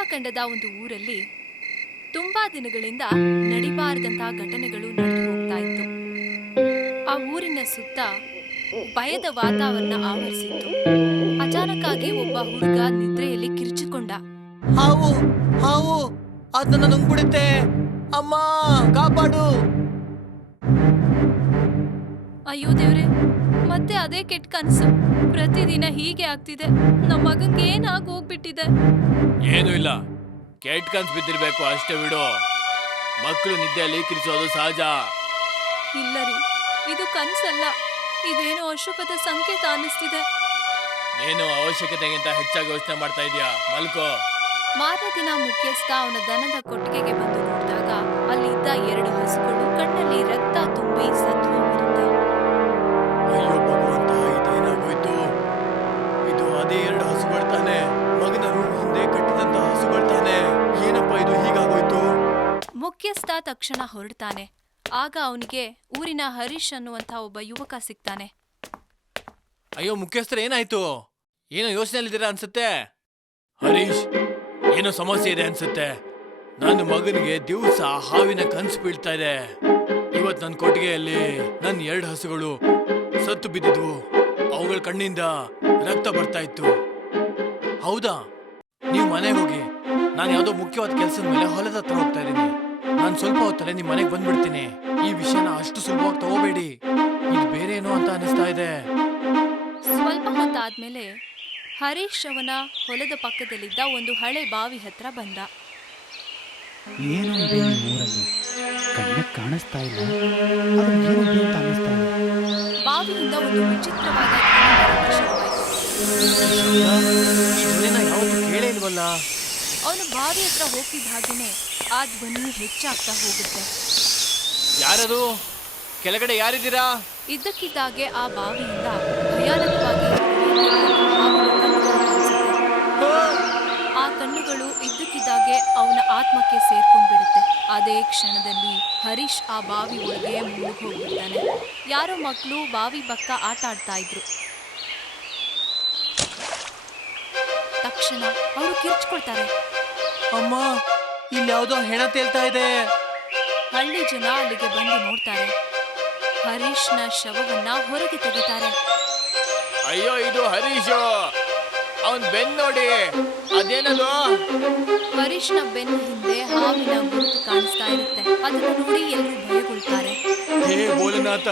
ಉತ್ತರಾಖಂಡದ ಒಂದು ಊರಲ್ಲಿ ತುಂಬಾ ದಿನಗಳಿಂದ ನಡಿಬಾರದಂತಹ ಘಟನೆಗಳು ನಡೆದು ಹೋಗ್ತಾ ಇತ್ತು. ಆ ಊರಿನ ಸುತ್ತ ಭಯದ ವಾತಾವರಣ ಆವರಿಸಿತ್ತು. ಅಚಾನಕ್ ಆಗಿ ಒಬ್ಬ ಹುಡುಗ ನಿದ್ರೆಯಲ್ಲಿ ಕಿರ್ಚಿಕೊಂಡ. ಹಾವು ಹಾವು ಅದನ್ನ ನುಂಗ್ಬಿಡುತ್ತೆ, ಅಮ್ಮ ಕಾಪಾಡು. ಅಯ್ಯೋ ದೇವ್ರೆ, ಮತ್ತೆ ಅದೇ ಕೆಟ್ಟ ಕನಸು. ಪ್ರತಿದಿನ ಹೀಗೆ ಆಗ್ತಿದೆ. ನಮ್ಮ ಮಗಂಗೆ ಏನಾಗಿ ಹೋಗ್ಬಿಟ್ಟಿದೆ. ಏನೂ ಇಲ್ಲ, ಕೆಟ್ಟ ಕನ್ಸು ಬಿದ್ದಿರ್ಬೇಕು ಅಷ್ಟೇ ಬಿಡು. ಮಕ್ಕಳು ನಿದ್ದೆಯಲ್ಲಿ ಕಿರಿಸೋದು ಸಹಜ. ಇಲ್ಲ ರೀ, ಇದು ಕನ್ಸಲ್ಲ. ಇದೇನೋ ಅಶುಭದ ಸಂಕೇತ ಅನ್ನಿಸ್ತಿದೆ. ನೀನು ಅವಶ್ಯಕತೆಗಿಂತ ಹೆಚ್ಚಾಗಿ ಯೋಚನೆ ಮಾಡ್ತಾ ಇದೀಯಾ, ಮಲ್ಕೋ. ಮಾರನೇ ದಿನ ಮುಖ್ಯಸ್ಥ ಅವನ ದನದ ಕೊಟ್ಟಿಗೆಗೆ ಬಂದು ನೋಡಿದಾಗ ಅಲ್ಲಿದ್ದ 2 ಹಸುಗಳು ಕಣ್ಣಲ್ಲಿ ರಕ್ತ ತುಂಬಿ ಸತ್ತು ಹೋಗಿರುತ್ತೆ. ಅಯ್ಯೋ ಭಗವಂತ, ಇದೇನಾಗೋಯ್ತು? ಇದು ಅದೇ 2 ಹಸುಗಳು ತಾನೆ, ಮಗನ ರೂಮ್ ಹಿಂದೆ ಕಟ್ಟಿದಂತ ಹಸುಗಳು ತಾನೆ. ಏನಪ್ಪ ಇದು ಹೀಗಾಗೋಯ್ತು? ಮುಖ್ಯಸ್ಥ ತಕ್ಷಣ ಹೊರಡ್ತಾನೆ. ಆಗ ಅವನಿಗೆ ಊರಿನ ಹರೀಶ್ ಅನ್ನುವಂಥ ಒಬ್ಬ ಯುವಕ ಸಿಗ್ತಾನೆ. ಅಯ್ಯೋ ಮುಖ್ಯಸ್ಥರ, ಏನಾಯ್ತು? ಏನೋ ಯೋಚನೆಯಲ್ಲಿದ್ದೀರಾ ಅನ್ಸುತ್ತೆ. ಹರೀಶ್, ಏನೋ ಸಮಸ್ಯೆ ಇದೆ ಅನ್ಸುತ್ತೆ. ನನ್ನ ಮಗನಿಗೆ ದಿವಸ ಹಾವಿನ ಕನ್ಸು ಬೀಳ್ತಾ ಇದೆ. ಇವತ್ ನನ್ನ ಕೊಟ್ಟಿಗೆಯಲ್ಲಿ ನನ್ನ 2 ಹಸುಗಳು ಸತ್ತು ಬಿದ್ದಿದ್ವು. ಅವುಗಳ ಕಣ್ಣಿಂದ ರಕ್ತ ಬರ್ತಾ ಇತ್ತು. ಹೌದಾ? ನೀವು ಮನೆಗೆ ಹೋಗಿ, ನಾನು ಯಾವುದೋ ಮುಖ್ಯವಾದ ಕೆಲಸದ ಮೇಲೆ ಹೊಲದ ಹತ್ರ ಹೋಗ್ತಾ ಇದ್ದೀನಿ. ನಾನು ಸ್ವಲ್ಪ ಹೊತ್ತಲ್ಲೇ ನಿಮ್ಮ ಮನೆಗೆ ಬಂದ್ಬಿಡ್ತೀನಿ. ಈ ವಿಷಯನ ಅಷ್ಟು ಸುಲಭವಾಗಿ ತಗೋಬೇಡಿ. ಇದು ಬೇರೆ ಏನೋ ಅಂತ ಅನಿಸ್ತಾ ಇದೆ. ಸ್ವಲ್ಪ ಹೊತ್ತಾದ್ಮೇಲೆ ಹರೀಶ್ ಅವನ ಹೊಲದ ಪಕ್ಕದಲ್ಲಿದ್ದ ಒಂದು ಹಳೆ ಬಾವಿ ಹತ್ರ ಬಂದ. ಏನು ಇದೆ ಈ ಊರಲ್ಲಿ? ಕಣ್ಣಿಗೆ ಕಾಣಿಸ್ತಾ ಇಲ್ಲ, ಆದ್ರೆ ಏನಿದೆ ಅಂತ ಅನ್ನಿಸ್ತಾ ಇಲ್ಲ. ಬಾವಿಯಿಂದ ಒಂದು ವಿಚಿತ್ರವಾದ ಧ್ವನಿ ಬರೋಕ್ಕೆ ಶುರುವಾಯ್ತು. ಈ ಧ್ವನಿನ ಯಾವತ್ತೂ ಕೇಳೇ ಇಲ್ವಲ್ಲ. ಅವನು ಬಾವಿ ಹತ್ರ ಹೋಗ್ತಿದ್ದ ಹಾಗೇನೆ ಆ ಧ್ವನಿ ಹೆಚ್ಚಾಗ್ತಾ ಹೋಗುತ್ತೆ. ಯಾರದು? ಕೆಳಗಡೆ ಯಾರಿದ್ದೀರಾ? ಇದ್ದಕ್ಕಿದ್ದಾಗೆ ಆ ಬಾವಿಯಿಂದ ಭಯಾನಕವಾಗಿ ಹಾವುಗಳ ಕಣ್ಣುಗಳು ಕಾಣಿಸುತ್ತೆ. ಆ ಕಣ್ಣುಗಳು ಇದ್ದಕ್ಕಿದ್ದಾಗೆ ಅವನ ಆತ್ಮಕ್ಕೆ ಸೇರ್ಕೊಂಡ್ಬಿಡುತ್ತೆ. ಅದೇ ಕ್ಷಣದಲ್ಲಿ ಹರೀಶ್ ಆ ಬಾವಿ ಒಳಗೆ ಮುಳುಗಿ ಹೋಗ್ಬಿಡ್ತಾನೆ. ಯಾರೋ ಮಕ್ಕಳು ಬಾವಿ ಪಕ್ಕ ಆಟ ಆಡ್ತಾ ಇದ್ರು. ತಕ್ಷಣ ಅವರು ಕಿರ್ಚ್ಕೊಳ್ತಾರೆ. ಅಮ್ಮ, ಇಲ್ಲಿ ಯಾವ್ದೋ ಹೆಣ ತೇಲ್ತಾ ಇದೆ. ಹಳ್ಳಿ ಜನ ಅಲ್ಲಿಗೆ ಬಂದು ನೋಡ್ತಾರೆ. ಹರೀಶ್ನ ಶವವನ್ನ ಹೊರಗೆ ತೆಗಿತಾರೆ. ಅಯ್ಯೋ, ಇದು ಹರೀಶು. ಅವನ್ ಬೆನ್ ನೋಡಿ, ಅದೇನದು? ಹರೀಶ್ನ ಬೆನ್ನ ಹಿಂದೆ ಹಾವಿನ ಗುರುತು ಕಾಣಿಸ್ತಾ ಇರುತ್ತೆ. ಅದನ್ನು ನೋಡಿ ಎಲ್ಲರೂ ಭಯಗೊಳ್ತಾರೆ. ಹೇ ಭೋಲೆನಾಥ,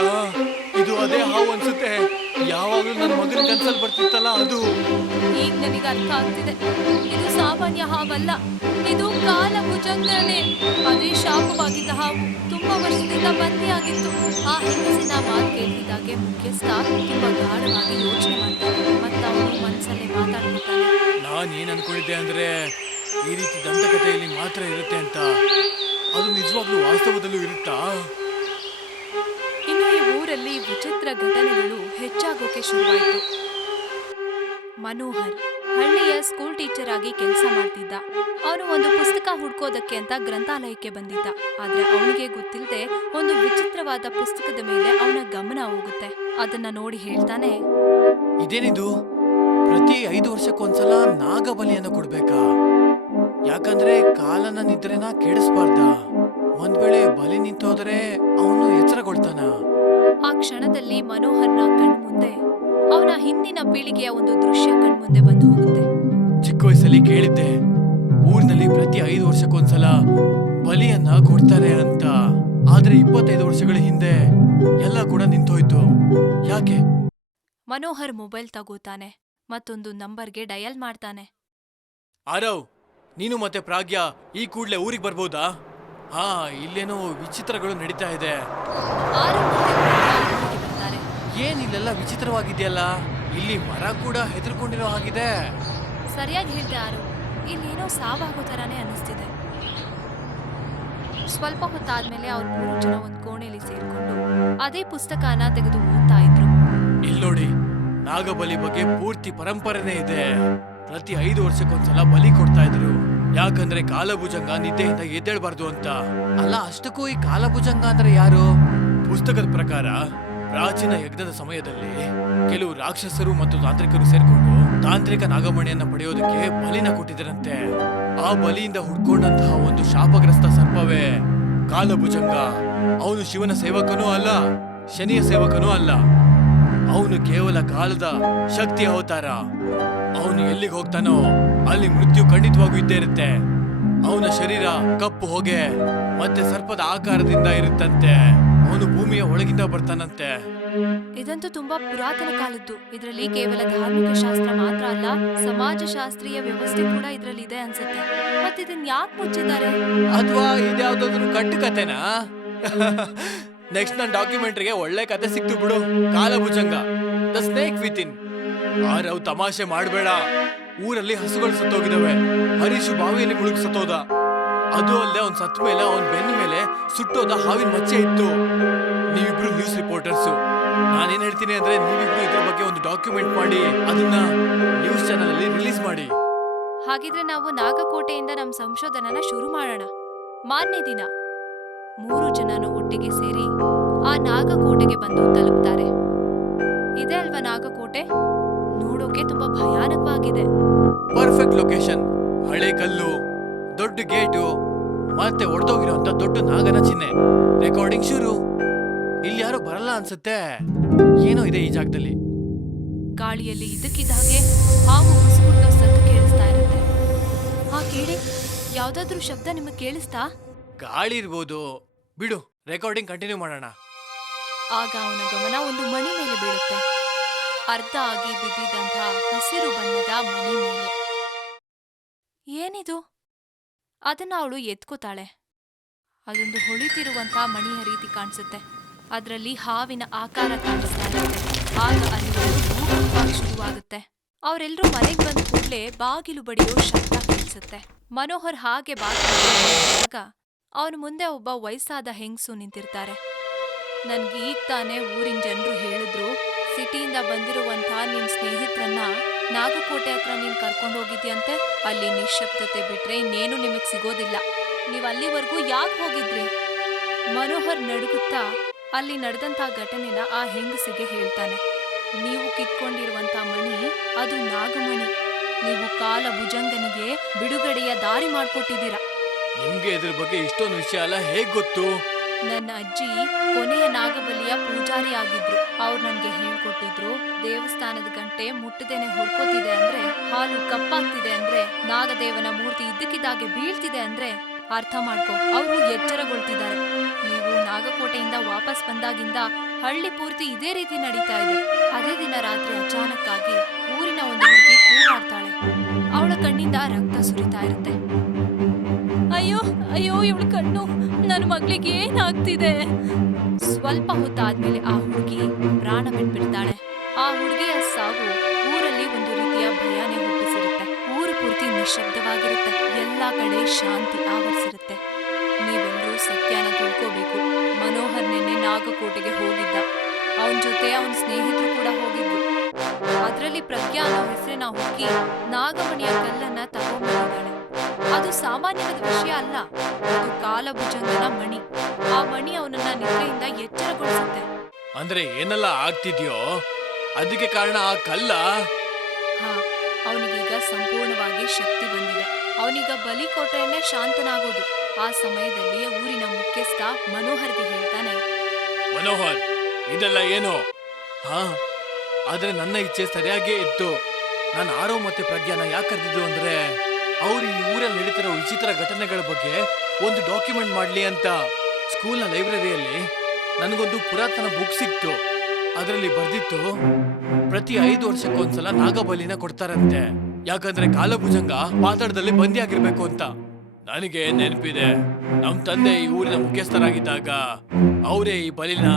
ಇದು ಅದೇ ಹಾವು ಅನ್ಸುತ್ತೆ. ಯಾವಾಗ್ಲೂ ನನ್ನ ಮಗನ ಕನ್ಸಲ್ಲಿ ಬರ್ತಿತ್ತಲ್ಲ ಅದು. ಈಗ ನನಗೆ ಅರ್ಥ ಆಗ್ತಿದೆ, ಇದು ಸಾಮಾನ್ಯ ಹಾವಲ್ಲ, ಇದು ಕಾಲಭುಜಂಗನೇ. ಅದೇ ಶಾಪವಾಗಿದ್ದ ಹಾವು ತುಂಬಾ ವರ್ಷದಿಂದ ಬಂದಿಯಾಗಿತ್ತು. ಆ ಹೆಂಗಸಿನ ಮಾತು ಕೇಳಿದಾಗೆ ಮುಖ್ಯಸ್ಥ ತುಂಬಾ ಗಾಢವಾಗಿ ಯೋಚನೆ ಮಾಡ್ತಾನೆ. ಮತ್ತೆ ಅವನು ಮನಸ್ಸಲ್ಲೇ ಮಾತಾಡ್ಕೊತಾನೆ. ನಾನೇನ್ ಅನ್ಕೊಂಡಿದ್ದೆ ಅಂದ್ರೆ ಈ ರೀತಿ ದಂತಕಥೆಯಲ್ಲಿ ಮಾತ್ರ ಇರುತ್ತೆ ಅಂತ. ಅದು ನಿಜವಾಗ್ಲೂ ವಾಸ್ತವದಲ್ಲೂ ಇರುತ್ತಾ? ಇನ್ನು ಈ ಊರಲ್ಲಿ ವಿಚಿತ್ರ ಘಟನೆಗಳು ಹೆಚ್ಚಾಗೋಕೆ ಶುರುವಾಯಿತು. ಮನೋಹರ್ ಹಳ್ಳಿಯ ಸ್ಕೂಲ್ ಟೀಚರ್ ಆಗಿ ಕೆಲಸ ಮಾಡ್ತಿದ್ದ. ಅವನು ಒಂದು ಪುಸ್ತಕ ಹುಡ್ಕೋದಕ್ಕೆ ಅಂತ ಗ್ರಂಥಾಲಯಕ್ಕೆ ಬಂದಿದ್ದ. ಆದ್ರೆ ಅವನಿಗೆ ಗೊತ್ತಿಲ್ಲದೆ ಒಂದು ವಿಚಿತ್ರವಾದ ಪುಸ್ತಕದ ಮೇಲೆ ಅವನ ಗಮನ ಹೋಗುತ್ತೆ. ಅದನ್ನ ನೋಡಿ ಹೇಳ್ತಾನೆ, ಇದೇನಿದು? ಪ್ರತಿ 5 ವರ್ಷಕ್ಕೊಂದ್ಸಲ ನಾಗಬಲಿಯನ್ನು ಕೊಡ್ಬೇಕಾ? ಯಾಕಂದ್ರೆ ಕಾಲನ ನಿದ್ರೆನ ಕೆಡಿಸ್ಬಾರ್ದ. ಒಂದ್ ವೇಳೆ ಬಲಿ ನಿಂತೋದ್ರೆ ಅವನು ಎಚ್ಚರಗೊಳ್ತಾನ. ಆ ಕ್ಷಣದಲ್ಲಿ ಮನೋಹರ್ನ ಕಣ್ಮುಂದೆ ಅವನ ಹಿಂದಿನ ಪೀಳಿಗೆಯ ಒಂದು ದೃಶ್ಯ ಕಣ್ಮುಂದೆ ಬಂದು ಹೋಗುತ್ತೆ. ಚಿಕ್ಕ ವಯಸ್ಸಲ್ಲಿ ಕೇಳಿದ್ದೆ, ಊರಿನಲ್ಲಿ ಪ್ರತಿ 5 ವರ್ಷಕ್ಕೊಂದ್ಸಲ ಬಲಿಯನ್ನ ಕೊಡ್ತಾರೆ ಅಂತ. ಆದ್ರೆ 25 ವರ್ಷಗಳ ಹಿಂದೆ ಎಲ್ಲ ಕೂಡ ನಿಂತೋಯ್ತು. ಯಾಕೆ? ಮನೋಹರ್ ಮೊಬೈಲ್ ತಗೋತಾನೆ. ಮತ್ತೊಂದು ನಂಬರ್ಗೆ ಡಯಲ್ ಮಾಡ್ತಾನೆ. ಆರವ್, ನೀನು ಮತ್ತೆ ಪ್ರಾಗ್ಯ ಈ ಕೂಡ್ಲೆ ಊರಿಗೆ ಬರ್ಬೋದಾ? ಹಾ, ಇಲ್ಲೇನೋ ವಿಚಿತ್ರಗಳು ನಡೀತಾ ಇದೆ. ಆರು ಮತ್ತೆ ಪ್ರಜ್ಞಾ ಊರಿಗೆ ಬರ್ತಾರೆ. ಏನಿಲ್ಲೆಲ್ಲ ವಿಚಿತ್ರವಾಗಿದೆಯಲ್ಲ. ಇಲ್ಲಿ ಮರ ಕೂಡ ಹೆದರ್ಕೊಂಡಿರೋ ಹಾಗಿದೆ. ಸರಿಯಾಗಿ ಹೇಳ್ದೆ ಆರು, ಇಲ್ಲೇನೋ ಸಾವಾಗೋ ಥರಾನೇ ಅನ್ನಿಸ್ತಿದೆ. ಸ್ವಲ್ಪ ಹೊತ್ತಾದ್ಮೇಲೆ ಅವ್ರು 3 ಜನ ಒಂದು ಕೋಣೆಯಲ್ಲಿ ಸೇರ್ಕೊಂಡು ಅದೇ ಪುಸ್ತಕನ ತೆಗೆದು ಓದ್ತಾ ಇದ್ರು. ಇಲ್ನೋಡಿ, ನಾಗಬಲಿ ಬಗ್ಗೆ ಪೂರ್ತಿ ಪರಂಪರೆನೇ ಇದೆ. ಪ್ರತಿ 5 ವರ್ಷಕ್ಕೊಂದ್ಸಲ ಬಲಿ ಕೊಡ್ತಾ ಇದ್ರು. ಯಾಕಂದ್ರೆ ಕಾಲಭುಜಂಗ ನಿದ್ದೆಯಿಂದ ಎದ್ದೇಳಬಾರ್ದು ಅಂತ. ಅಲ್ಲ, ಅಷ್ಟಕ್ಕೂ ಈ ಕಾಲಭುಜಂಗ ಅಂದ್ರೆ ಯಾರು? ಪುಸ್ತಕದ ಪ್ರಕಾರ ಪ್ರಾಚೀನ ಯಜ್ಞದ ಸಮಯದಲ್ಲಿ ಕೆಲವು ರಾಕ್ಷಸರು ಮತ್ತು ತಾಂತ್ರಿಕರು ಸೇರ್ಕೊಂಡು ತಾಂತ್ರಿಕ ನಾಗಮಣಿಯನ್ನ ಪಡೆಯೋದಕ್ಕೆ ಬಲಿನ ಕೊಟ್ಟಿದ್ದರಂತೆ. ಆ ಬಲಿಯಿಂದ ಹುಡ್ಕೊಂಡಂತಹ ಒಂದು ಶಾಪಗ್ರಸ್ತ ಸರ್ಪವೇ ಕಾಲಭುಜಂಗ. ಅವನು ಶಿವನ ಸೇವಕನೂ ಅಲ್ಲ, ಶನಿಯ ಸೇವಕನೂ ಅಲ್ಲ. ಅವನು ಕೇವಲ ಕಾಲದ ಶಕ್ತಿ ಅವತಾರ. ಅವನು ಎಲ್ಲಿಗೆ ಹೋಗ್ತಾನೋ ಅಲ್ಲಿ ಮೃತ್ಯು ಖಂಡಿತವಾಗೂ ಇದ್ದೇ ಇರುತ್ತೆ. ಅವನ ಶರೀರ ಕಪ್ಪು ಹೊಗೆ ಮತ್ತೆ ಸರ್ಪದ ಆಕಾರದಿಂದ ಇರುತ್ತಂತೆ. ಅವನು ಭೂಮಿಯ ಒಳಗಿಂದ ಬರ್ತಾನಂತೆ. ಇದಂತೂ ತುಂಬಾ ಪುರಾತನ ಕಾಲದ್ದು. ಇದರಲ್ಲಿ ಕೇವಲ ಧಾರ್ಮಿಕ ಶಾಸ್ತ್ರ ಮಾತ್ರ ಅಲ್ಲ, ಸಮಾಜಶಾಸ್ತ್ರೀಯ ವ್ಯವಸ್ಥೆ ಕೂಡ ಇದ್ರಲ್ಲಿ ಇದೆ ಅನ್ಸುತ್ತೆ. ಮತ್ತೆ ಇದನ್ನ ಯಾಕೆ ಮುಚ್ಚಿದ್ದಾರೆ? ಅಥವಾ ಇದ್ಯಾವ್ದಾದ್ರು ಕಟ್ಟು ಕತೆನಾ? ನೆಕ್ಸ್ಟ್ ನನ್ನ ಡಾಕ್ಯುಮೆಂಟ್ರಿಗೆ ಒಳ್ಳೆ ಕತೆ ಸಿಕ್ತು ಬಿಡು. Kalabhujanga the snake within. Aarav ತಮಾಷೆ ಮಾಡ್ಬೇಡ. ಊರಲ್ಲಿ ಹಸುಗಳು ಸತ್ತೋಗಿದಾವೆ. ಹರೀಶು ಬಾವಿಯಲ್ಲಿ ಮುಳುಗ್ ಸತ್ತೋದ. ಅದು ಅಲ್ಲದೆ ಅವ್ನ್ ಸತ್ ಮೇಲೆ ಅವನ್ ಬೆನ್ನ ಮೇಲೆ ಸುಟ್ಟೋದ ಹಾವಿನ ಮಚ್ಚೆ ಇತ್ತು. ನೀವಿಬ್ರು ನ್ಯೂಸ್ ರಿಪೋರ್ಟರ್ಸು. ನಾನೇನ್ ಹೇಳ್ತೀನಿ ಅಂದ್ರೆ ನೀವಿಬ್ರು ಇದ್ರ ಬಗ್ಗೆ ಒಂದು ಡಾಕ್ಯುಮೆಂಟ್ ಮಾಡಿ ಅದನ್ನ ನ್ಯೂಸ್ ಚಾನಲ್ ಅಲ್ಲಿ ರಿಲೀಸ್ ಮಾಡಿ. ಹಾಗಿದ್ರೆ ನಾವು ನಾಗಕೋಟೆಯಿಂದ ನಮ್ಮ ಸಂಶೋಧನನ ಶುರು ಮಾಡೋಣ. ಮಾನ್ಯ ದಿನ 3 ಜನನು ಒಟ್ಟಿಗೆ ಸೇರಿ ಆ ನಾಗಕೋಟೆಗೆ ಬಂದು ತಲುಪ್ತಾರೆ. ಇದೆ ಅಲ್ವಾ ನಾಗಕೋಟೆ? ನೋಡೋಕೆ ತುಂಬಾ ಭಯಾನಕವಾಗಿದೆ. Perfect location. ಹಳೆ ಕಲ್ಲು, ದೊಡ್ಡ ಗೇಟು, ಮತ್ತೆ ಒಡೆದೋಗಿರೋಂತ ದೊಡ್ಡ ನಾಗನ ಚಿಹ್ನೆ. ರೆಕಾರ್ಡಿಂಗ್ ಶುರು. ಇಲ್ಲಿ ಯಾರು ಬರಲ್ಲ ಅನ್ಸುತ್ತೆ. ಏನೋ ಇದೆ ಈ ಜಾಗದಲ್ಲಿ. ಗಾಳಿಯಲ್ಲಿ ಇದ್ದಕ್ಕಿದ್ದ ಹಾಗೆ ಹಾವು ಹುಸುಗುಟ್ಟೋ ಸದ್ದು ಕೇಳಿಸ್ತಾ ಇರುತ್ತೆ. ಹಾ ಕೇಳಿ, ಯಾವ್ದಾದ್ರೂ ಶಬ್ದ ನಿಮಗೆ ಕೇಳಿಸ್ತಾ? ಗಾಳಿ ಇರ್ಬೋದು ಬಿಡು. ರೆಕಾರ್ಡಿಂಗ್ ಕಂಟಿನ್ಯೂ ಮಾಡೋಣ. ಆಗ ಅವನ ಗಮನ ಒಂದು ಮಣಿ ಮೇಲೆ ಬೀಳುತ್ತೆ. ಅರ್ಧ ಆಗಿ ಬಿದ್ದಿದ್ದಂಥ ಹಸಿರು ಬಣ್ಣದ ಮಣಿ ಮೇಲೆ. ಏನಿದು? ಅದನ್ನ ಅವಳು ಎತ್ಕೋತಾಳೆ. ಅದೊಂದು ಹೊಳಿತಿರುವಂತ ಮಣಿಯ ರೀತಿ ಕಾಣಿಸುತ್ತೆ. ಅದರಲ್ಲಿ ಹಾವಿನ ಆಕಾರ ಕಾಣಿಸ್ತಾ ಇರುತ್ತೆ. ಆಗ ಅಲ್ಲಿ ಒಂದು ಭೂಕಂಪ ಶುರುವಾಗುತ್ತೆ. ಅವರೆಲ್ಲರೂ ಮನೆಗೆ ಬಂದ ಕೂಡಲೇ ಬಾಗಿಲು ಬಡಿಯೋ ಶಬ್ದ ಕೇಳಿಸುತ್ತೆ. ಮನೋಹರ್ ಹಾಗೆ ಬಾಗಿಲು ಅವನ ಮುಂದೆ ಒಬ್ಬ ವಯಸ್ಸಾದ ಹೆಂಗಸು ನಿಂತಿರ್ತಾರೆ. ನನ್ಗೆ ಈಗ ತಾನೇ ಊರಿನ ಜನರು ಹೇಳಿದ್ರು, ಸಿಟಿಯಿಂದ ಬಂದಿರುವಂತ ನಿನ್ ಸ್ನೇಹಿತರನ್ನ ನಾಗಕೋಟೆ ಹತ್ರ ನೀನ್ ಕರ್ಕೊಂಡು ಹೋಗಿದ್ಯಂತೆ. ಅಲ್ಲಿ ನಿಶ್ಶಬ್ದತೆ ಬಿಟ್ರೆ ಇನ್ನೇನು ನಿಮಗ್ ಸಿಗೋದಿಲ್ಲ. ನೀವ್ ಅಲ್ಲಿವರೆಗೂ ಯಾಕೆ ಹೋಗಿದ್ರಿ? ಮನೋಹರ್ ನಡುಗುತ್ತಾ ಅಲ್ಲಿ ನಡೆದಂತ ಘಟನೆನ ಆ ಹೆಂಗಸಿಗೆ ಹೇಳ್ತಾನೆ. ನೀವು ಕಿತ್ಕೊಂಡಿರುವಂತ ಮಣಿ ಅದು ನಾಗಮಣಿ. ನೀವು ಕಾಲಭುಜಂಗನಿಗೆ ಬಿಡುಗಡೆಯ ದಾರಿ ಮಾಡ್ಕೊಟ್ಟಿದ್ದೀರಾ. ನಿಮ್ಗೆ ಇದ್ರ ಬಗ್ಗೆ ಇಷ್ಟೊಂದು ವಿಷಯ ಎಲ್ಲ ಹೇಗ್ ಗೊತ್ತು? ನನ್ನ ಅಜ್ಜಿ ಕೊನೆಯ ನಾಗಬಲಿಯ ಪೂಜಾರಿ ಆಗಿದ್ರು. ಅವ್ರು ನನ್ಗೆ ಹೇಳ್ಕೊಟ್ಟಿದ್ರು, ದೇವಸ್ಥಾನದ ಗಂಟೆ ಮುಟ್ಟದೇನೆ ಹೊಡ್ಕೋತಿದೆ ಅಂದ್ರೆ, ಹಾಲು ಕಪ್ಪಾಗ್ತಿದೆ ಅಂದ್ರೆ, ನಾಗದೇವನ ಮೂರ್ತಿ ಇದ್ದಕ್ಕಿದ್ದಾಗೆ ಬೀಳ್ತಿದೆ ಅಂದ್ರೆ ಅರ್ಥ ಮಾಡ್ಕೊ, ಅವರು ಎಚ್ಚರಗೊಳ್ತಿದ್ದಾರೆ. ನೀವು ನಾಗಕೋಟೆಯಿಂದ ವಾಪಸ್ ಬಂದಾಗಿಂದ ಹಳ್ಳಿ ಪೂರ್ತಿ ಇದೇ ರೀತಿ ನಡೀತಾ ಇದೆ. ಅದೇ ದಿನ ರಾತ್ರಿ ಅಚಾನಕ್ ಆಗಿ ಊರಿನ ಒಂದು ಹುಡುಗಿ ಕೂಗಾಡ್ತಾಳೆ. ಅವಳ ಕಣ್ಣಿಂದ ರಕ್ತ ಸುರಿತಾ ಇರುತ್ತೆ. ಅಯ್ಯೋ ಅಯ್ಯೋ, ಇವಳ ಕಣ್ಣು, ನನ್ನ ಮಗಳಿಗೆ ಏನಾಗ್ತಿದೆ? ಸ್ವಲ್ಪ ಹೊತ್ತಾದ್ಮೇಲೆ ಆ ಹುಡುಗಿ ಪ್ರಾಣ ಬಿಟ್ಬಿಡ್ತಾಳೆ. ಆ ಹುಡುಗಿಯ ಸಾವು ಊರಲ್ಲಿ ಒಂದು ರೀತಿಯ ಭಯನೇ ಹುಟ್ಟಿಸಿರುತ್ತೆ. ಊರು ಪೂರ್ತಿ ನಿಶ್ಶಬ್ದವಾಗಿರುತ್ತೆ. ಎಲ್ಲಾ ಕಡೆ ಶಾಂತಿ ಆವರಿಸಿರುತ್ತೆ. ನೀವೆಲ್ಲರೂ ಸತ್ಯನ ತಿಳ್ಕೋಬೇಕು. ಮನೋಹರ್ ನಿನ್ನೆ ನಾಗಕೋಟೆಗೆ ಹೋಗಿದ್ದ. ಅವನ ಜೊತೆ ಅವನ ಸ್ನೇಹಿತರು ಕೂಡ ಹೋಗಿದ್ರು. ಅದರಲ್ಲಿ ಪ್ರಜ್ಞಾ ಅನ್ನೋ ಹೆಸರಿನ ಹುಡುಗಿ ನಾಗಮಣಿಯ ಕಲ್ಲನ್ನ ತಗೊಂಡ್ಬಂದಿದ್ದಾಳೆ. ಅದು ಸಾಮಾನ್ಯವಾದ ವಿಷಯ ಅಲ್ಲ, ಅದು ಕಾಲಭುಜಂಗನ ಮಣಿ. ಆ ಮಣಿ ಅವನನ್ನ ನಿದ್ರೆಯಿಂದ ಎಚ್ಚರಗೊಳಿಸುತ್ತೆ. ಅಂದ್ರೆ ಏನೆಲ್ಲ ಆಗ್ತಿದ್ಯೋ ಅದಕ್ಕೆ ಕಾರಣ ಆ ಕಲ್ಲ? ಹಾ, ಅವನಿಗೀಗ ಸಂಪೂರ್ಣವಾಗಿ ಶಕ್ತಿ ಬಂದಿದೆ. ಅವನೀಗ ಬಲಿ ಕೊಟ್ರೇನೆ ಶಾಂತನಾಗೋದು. ಆ ಸಮಯದಲ್ಲಿ ಊರಿನ ಮುಖ್ಯಸ್ಥ ಮನೋಹರ್ಗೆ ಹೇಳ್ತಾನೆ, ಮನೋಹರ್, ಇದೆಲ್ಲ ಏನು? ಹಾ, ಆದ್ರೆ ನನ್ನ ಇಚ್ಛೆ ಸರಿಯಾಗೇ ಇತ್ತು. ನಾನು ಆರೋ ಮತ್ತೆ ಪ್ರಜ್ಞಾನ ಯಾಕೆ ಕರೆದಿದ್ದು ಅಂದ್ರೆ, ಅವ್ರು ಈ ಊರಲ್ಲಿ ನಡೀತಿರೋ ವಿಚಿತ್ರ ಘಟನೆಗಳ ಬಗ್ಗೆ ಒಂದು ಡಾಕ್ಯುಮೆಂಟ್ ಮಾಡ್ಲಿ ಅಂತ. ಸ್ಕೂಲ್ನ ಲೈಬ್ರರಿಯಲ್ಲಿ ನನಗೊಂದು ಪುರಾತನ ಬುಕ್ ಸಿಕ್ತು. ಅದರಲ್ಲಿ ಬರ್ದಿತ್ತು, ಪ್ರತಿ 5 ವರ್ಷಕ್ಕೊಂದ್ಸಲ ನಾಗಬಲಿನ ಕೊಡ್ತಾರಂತೆ. ಯಾಕಂದ್ರೆ ಕಾಲಭುಜಂಗ ಪಾತಾಳದಲ್ಲಿ ಬಂದಿ ಆಗಿರ್ಬೇಕು ಅಂತ. ನನಗೆ ನೆನಪಿದೆ, ನಮ್ ತಂದೆ ಈ ಊರಿನ ಮುಖ್ಯಸ್ಥರಾಗಿದ್ದಾಗ ಅವರೇ ಈ ಬಲಿನ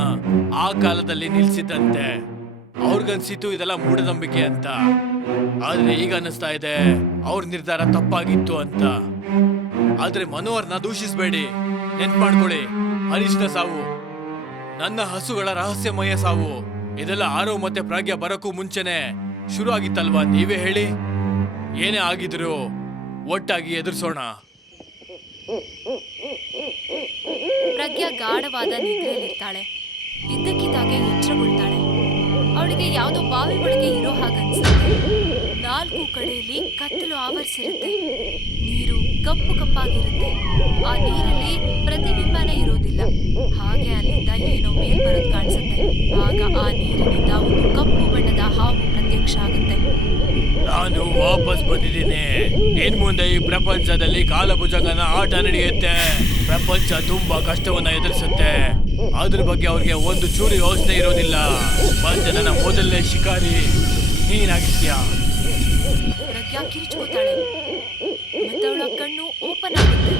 ಆ ಕಾಲದಲ್ಲಿ ನಿಲ್ಸಿದ್ದಂತೆ. ಅವ್ರಿಗನ್ಸಿತ್ತು ಇದೆಲ್ಲ ಮೂಢನಂಬಿಕೆ ಅಂತ. ಆದ್ರೆ ಈಗ ಅನ್ನಿಸ್ತಾ ಇದೆ ಅವ್ರ ನಿರ್ಧಾರ ತಪ್ಪಾಗಿತ್ತು ಅಂತ. ಆದ್ರೆ ಮನೋಹರ್ನ ದೂಷಿಸ್ಬೇಡಿ. ನೆನ್ಪು ಮಾಡ್ಕೊಳ್ಳಿ, ಹರೀಶ್ನ ಸಾವು, ನನ್ನ ಹಸುಗಳ ರಹಸ್ಯಮಯ ಸಾವು, ಇದೆಲ್ಲ ಆರೋ ಮತ್ತೆ ಪ್ರಾಗ್ಯ ಬರೋಕ್ಕೂ ಮುಂಚೆನೆ ಶುರು ಆಗಿತ್ತಲ್ವಾ? ನೀವೇ ಹೇಳಿ. ಏನೇ ಆಗಿದ್ರು ಒಟ್ಟಾಗಿ ಎದುರಿಸೋಣ. ಪ್ರಜ್ಞಾ ಗಾಢವಾದ ನಿದ್ರೆಯಲ್ಲಿರ್ತಾಳೆ. ಇದ್ದಕ್ಕಿದ್ದಾಗೆ ಎಚ್ಚರಗೊಳ್ತಾಳೆ. ಅವಳಿಗೆ ಯಾವುದೋ ಬಾವಿ ಒಳಗೆ ಇರೋ ಹಾಗನ್ಸುತ್ತೆ. ನಾಲ್ಕು ಕಡೆಯಲ್ಲಿ ಕತ್ತಲು ಆವರಿಸಿರುತ್ತೆ. ನೀರು ಕಪ್ಪು ಕಪ್ಪಾಗಿರುತ್ತೆ. ಆ ನೀರಲ್ಲಿ ಪ್ರತಿಬಿಂಬನೇ ಇರೋದಿಲ್ಲ. ಹಾಗೆ ಅಲ್ಲಿಂದ ಏನೋ ಮೇಲ್ ಬರೋದ್ ಕಾಣಿಸುತ್ತೆ. ಆಗ ಆ ನೀರಿನಿಂದ ಒಂದು ಕಪ್ಪು ಬಣ್ಣದ ಹಾವು ಪ್ರತ್ಯಕ್ಷ ಆಗುತ್ತೆ. ನಾನು ವಾಪಸ್ ಬಂದಿದ್ದೀನಿ. ಇನ್ ಮುಂದೆ ಈ ಪ್ರಪಂಚದಲ್ಲಿ ಕಾಲಭುಜಂಗನ ಆಟ ನಡೆಯುತ್ತೆ. ಪ್ರಪಂಚ ತುಂಬಾ ಕಷ್ಟವನ್ನ ಎದುರಿಸುತ್ತೆ. ಅದ್ರ ಬಗ್ಗೆ ಅವ್ರಿಗೆ ಒಂದು ಚೂರು ಯೋಚನೆ ಇರೋದಿಲ್ಲ. ಬಂದ ನನ್ನ ಮೊದಲನೇ ಶಿಕಾರಿ ನೀನಾಗಿದ್ಯಾ. ಪ್ರಜ್ಞಾ ಕಿರಿಚ್ಕೋತಾಳೆ ಮತ್ತೆ ಅವಳ ಕಣ್ಣು ಓಪನ್ ಆಗುತ್ತೆ.